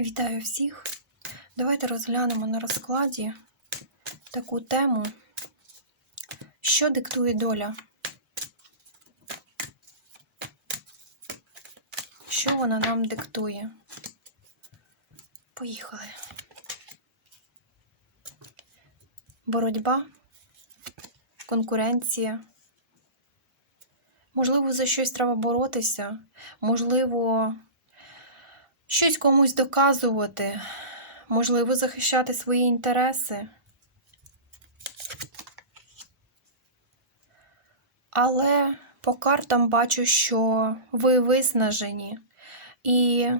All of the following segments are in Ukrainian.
Вітаю всіх! Давайте розглянемо на розкладі таку тему, що диктує доля. Що вона нам диктує? Поїхали. Боротьба, конкуренція. Можливо, за щось треба боротися, можливо, щось комусь доказувати, можливо, захищати свої інтереси. Але по картам бачу, що ви виснажені, і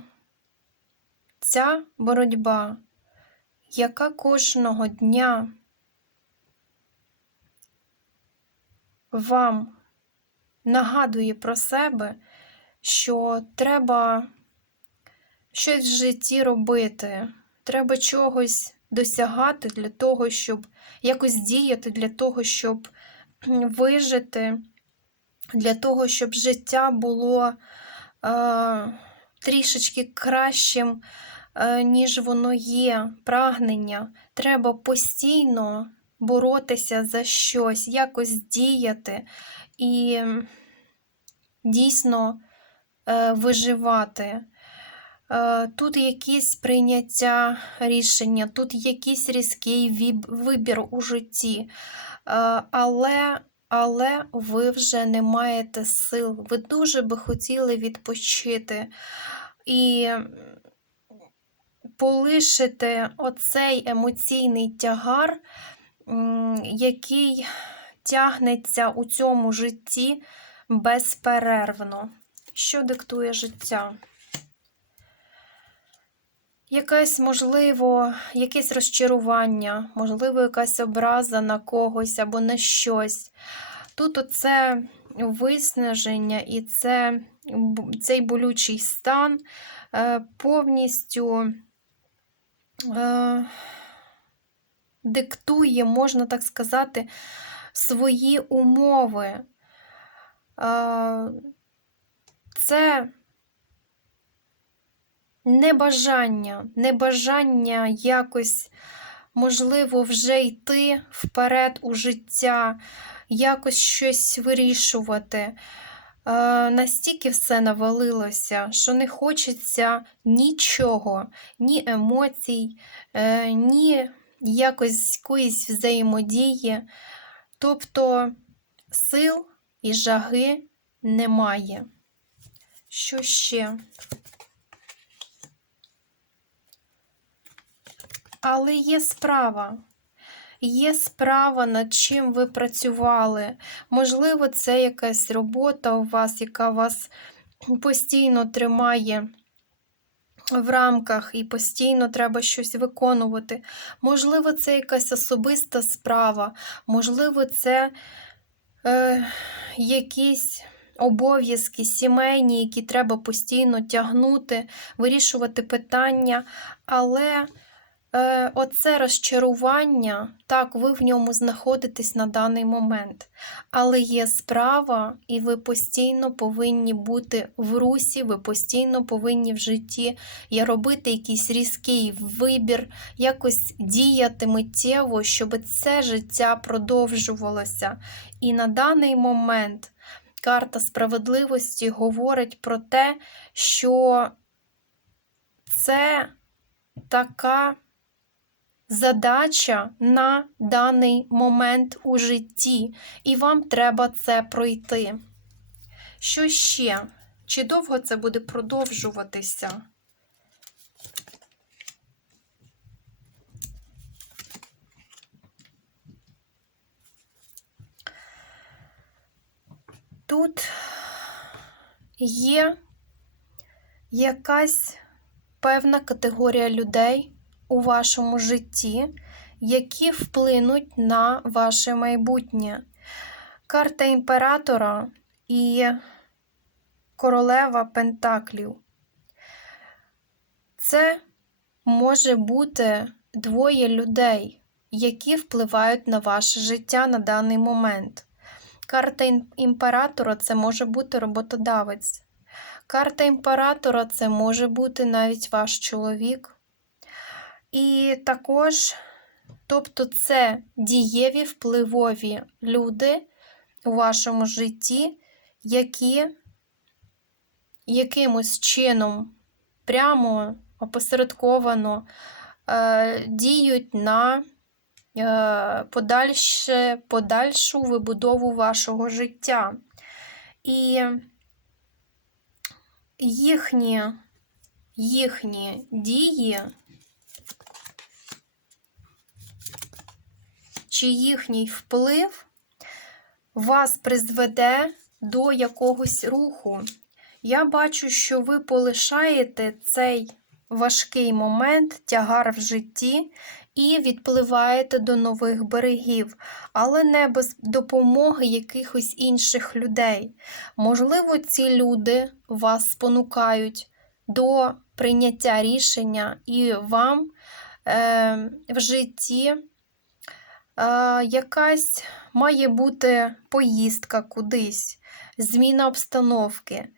ця боротьба, яка кожного дня вам нагадує про себе, що треба щось в житті робити, треба чогось досягати для того, щоб якось діяти, для того, щоб вижити, для того, щоб життя було е, трішечки кращим, е, ніж воно є, прагнення. Треба постійно боротися за щось, якось діяти і дійсно е, виживати. Е, Тут якісь прийняття рішення, тут якийсь різкий вибір у житті, Е, але, але ви вже не маєте сил. Ви дуже би хотіли відпочити і полишити оцей емоційний тягар, який тягнеться у цьому житті безперервно. Що диктує життя? Якесь, можливо, якесь розчарування, можливо, якась образа на когось або на щось. Тут оце виснаження і це, цей болючий стан е, повністю е, диктує, можна так сказати, свої умови. Е, Це небажання, небажання якось, можливо, вже йти вперед у життя, якось щось вирішувати. Е, Настільки все навалилося, що не хочеться нічого, ні емоцій, е, ні якось якоїсь взаємодії. Тобто сил і жаги немає. Що ще? Але є справа. Є справа, над чим ви працювали. Можливо, це якась робота у вас, яка вас постійно тримає в рамках і постійно треба щось виконувати. Можливо, це якась особиста справа, можливо, це е, якісь обов'язки сімейні, які треба постійно тягнути, вирішувати питання, але е, оце розчарування, так, ви в ньому знаходитесь на даний момент. Але є справа, і ви постійно повинні бути в русі, ви постійно повинні в житті є робити якийсь різкий вибір, якось діяти миттєво, щоб це життя продовжувалося. І на даний момент карта справедливості говорить про те, що це така задача на даний момент у житті, і вам треба це пройти. Що ще? Чи довго це буде продовжуватися? Тут є якась певна категорія людей у вашому житті, які вплинуть на ваше майбутнє. Карта імператора і королева Пентаклів. Це може бути двоє людей, які впливають на ваше життя на даний момент. Карта імператора це може бути роботодавець. Карта імператора це може бути навіть ваш чоловік. І також, тобто, це дієві впливові люди у вашому житті, які якимось чином прямо опосередковано е, діють на е, подальше, подальшу вибудову вашого життя. І їхні, їхні дії чи їхній вплив вас призведе до якогось руху. Я бачу, що ви полишаєте цей важкий момент, тягар в житті, і відпливаєте до нових берегів, але не без допомоги якихось інших людей. Можливо, ці люди вас спонукають до прийняття рішення, і вам е, в житті якась має бути поїздка кудись, зміна обстановки.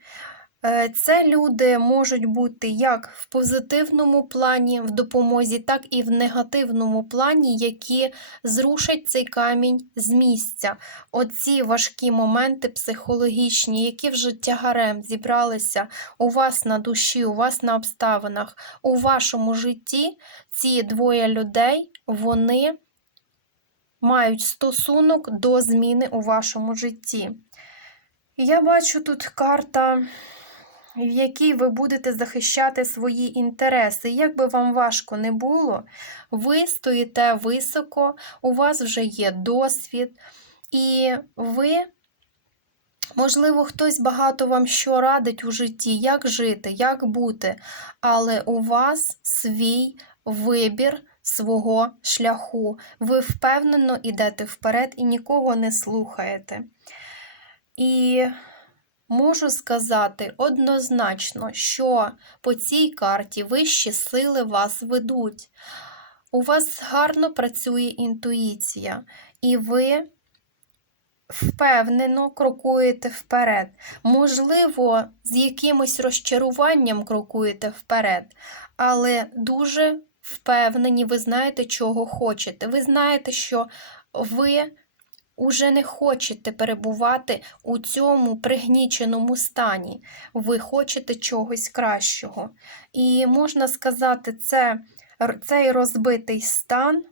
Е, Це люди можуть бути як в позитивному плані, в допомозі, так і в негативному плані, які зрушать цей камінь з місця. Оці важкі моменти психологічні, які вже тягарем зібралися у вас на душі, у вас на обставинах, у вашому житті, ці двоє людей, вони мають стосунок до зміни у вашому житті. Я бачу тут карта в якій ви будете захищати свої інтереси. Як би вам важко не було, ви стоїте високо, у вас вже є досвід, і ви, можливо, хтось багато вам що радить у житті, як жити, як бути, але у вас свій вибір. Свого шляху. Ви впевнено йдете вперед і нікого не слухаєте. І Можу сказати однозначно, що по цій карті вищі сили вас ведуть. У вас гарно працює інтуїція, і ви впевнено крокуєте вперед. Можливо, з якимось розчаруванням крокуєте вперед, але дуже впевнені, ви знаєте, чого хочете. Ви знаєте, що ви уже не хочете перебувати у цьому пригніченому стані. Ви хочете чогось кращого. І можна сказати, це, цей розбитий стан,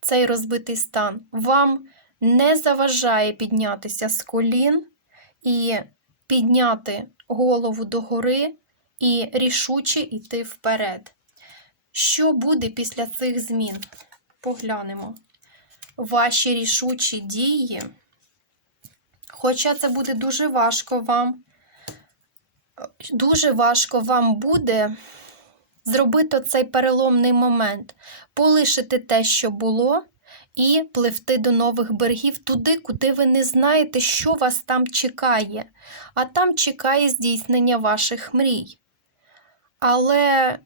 цей розбитий стан вам не заважає піднятися з колін і підняти голову догори і рішуче йти вперед. Що буде після цих змін? Поглянемо ваші рішучі дії, хоча це буде дуже важко вам, дуже важко вам буде зробити цей переломний момент, полишити те, що було, і пливти до нових берегів туди, куди ви не знаєте, що вас там чекає, а там чекає здійснення ваших мрій. Але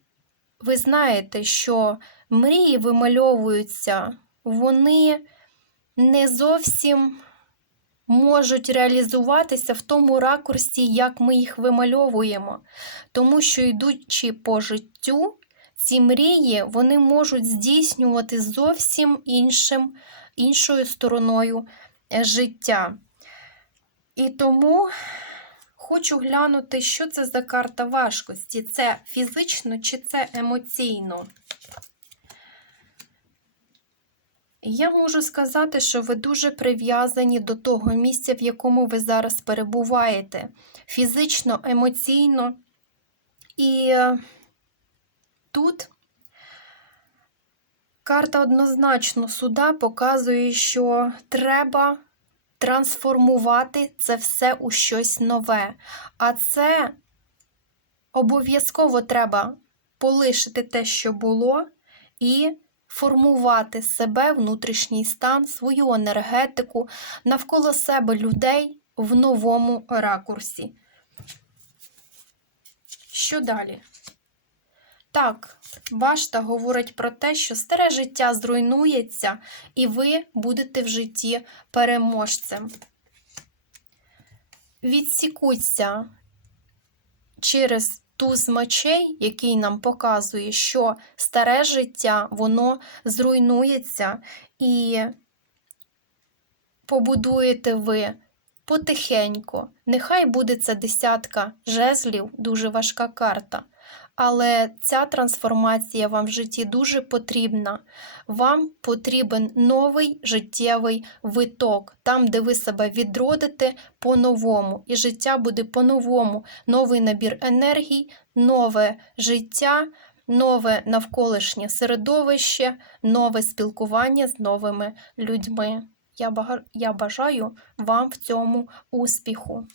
ви знаєте, що мрії вимальовуються вони не зовсім можуть реалізуватися в тому ракурсі, як ми їх вимальовуємо. Тому що, йдучи по життю, ці мрії вони можуть здійснювати зовсім іншим, іншою стороною е, життя. І тому хочу глянути, що це за карта важкості. Це фізично чи це емоційно. Я можу сказати, що ви дуже прив'язані до того місця, в якому ви зараз перебуваєте, фізично, емоційно. І е, тут карта однозначно суда показує, що треба трансформувати це все у щось нове. А це обов'язково треба полишити те, що було, і формувати себе, внутрішній стан, свою енергетику навколо себе людей в новому ракурсі. Що далі? Так, башта говорить про те, що старе життя зруйнується, і ви будете в житті переможцем. Відсікуться через туз мечей, який нам показує, що старе життя, воно зруйнується і побудуєте ви потихеньку. Нехай буде це десятка жезлів, дуже важка карта. Але ця трансформація вам в житті дуже потрібна. Вам потрібен новий життєвий виток, там, де ви себе відродите по-новому, і життя буде по-новому. Новий набір енергій, нове життя, нове навколишнє середовище, нове спілкування з новими людьми. Я бажаю вам в цьому успіху.